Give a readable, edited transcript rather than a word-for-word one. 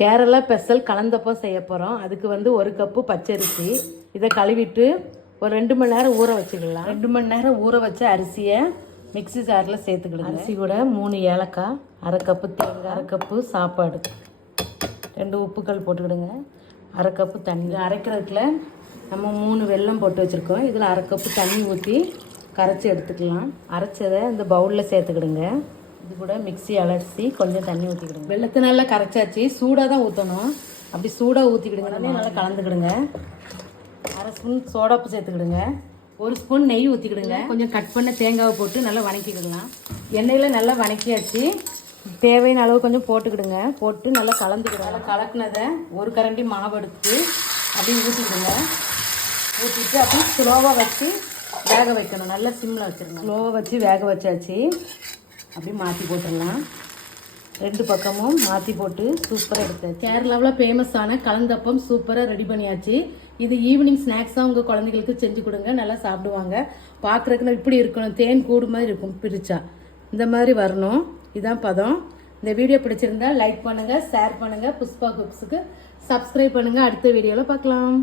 Kerala special கலந்தப்பம் செய்ய போகிறோம். அதுக்கு வந்து 1 கப்பு பச்சரிசி. இதை கழுவிட்டு ஒரு 2 மணி நேரம் ஊற வச்சுக்கலாம். 2 மணி நேரம் ஊற வச்ச அரிசியை மிக்ஸி ஜாரில் சேர்த்துக்கிடுங்க. அரிசி கூட 3 ஏலக்காய், 1/2 கப்பு தேங்காய், 1/2 கப்பு சாப்பாடு, 2 உப்புக்கள் போட்டுக்கிடுங்க, 1/2 கப்பு தண்ணி. அரைக்கிறதுக்குள்ள நம்ம 3 வெல்லம் போட்டு வச்சுருக்கோம். இதில் 1/2 கப்பு தண்ணி ஊற்றி கரைச்சி எடுத்துக்கலாம். அரைச்சதை இந்த பவுலில் சேர்த்துக்கிடுங்க. இது கூட மிக்ஸி அலசி கொஞ்சம் தண்ணி ஊற்றிக்கிடுங்க. வெள்ளத்தை நல்லா கரைச்சாச்சு. சூடாக தான் ஊற்றணும். அப்படி சூடாக ஊற்றிக்கிடுங்க. நல்லா கலந்துக்கிடுங்க. 1/2 ஸ்பூன் சோடாப்பு சேர்த்துக்கிடுங்க. 1 ஸ்பூன் நெய் ஊற்றிக்கிடுங்க. கொஞ்சம் கட் பண்ண தேங்காவை போட்டு நல்லா வணக்கிக்கிடலாம். எண்ணெயில் நல்லா வணக்கியாச்சு. தேவையான அளவு கொஞ்சம் போட்டுக்கிடுங்க. போட்டு நல்லா கலந்துக்கிடுங்க. நல்லா கலக்குனதை 1 கரண்டி மாவு எடுத்து அப்படியே ஊற்றிக்கிடுங்க. ஊற்றிட்டு அப்படியே ஸ்லோவாக வச்சு வேக வைக்கணும். நல்லா சிம்மில் வச்சுருங்க. ஸ்லோவாக வச்சு வேக வச்சாச்சு. அப்படி மாற்றி போட்டுடலாம். 2 பக்கமும் மாற்றி போட்டு சூப்பராக எடுத்தாச்சு. கேரளாவில் ஃபேமஸான கலந்தப்பம் சூப்பராக ரெடி பண்ணியாச்சு. இது ஈவினிங் ஸ்நாக்ஸாக உங்கள் குழந்தைகளுக்கு செஞ்சு கொடுங்க. நல்லா சாப்பிடுவாங்க. பார்க்குறதுக்குள்ள இப்படி இருக்கணும். தேன் கூடு மாதிரி இருக்கும். பிரிச்சா இந்த மாதிரி வரணும். இதான் பதம். இந்த வீடியோ பிடிச்சிருந்தா லைக் பண்ணுங்கள், ஷேர் பண்ணுங்கள். புஷ்பா குக்ஸுக்கு சப்ஸ்கிரைப் பண்ணுங்கள். அடுத்த வீடியோவில் பார்க்கலாம்.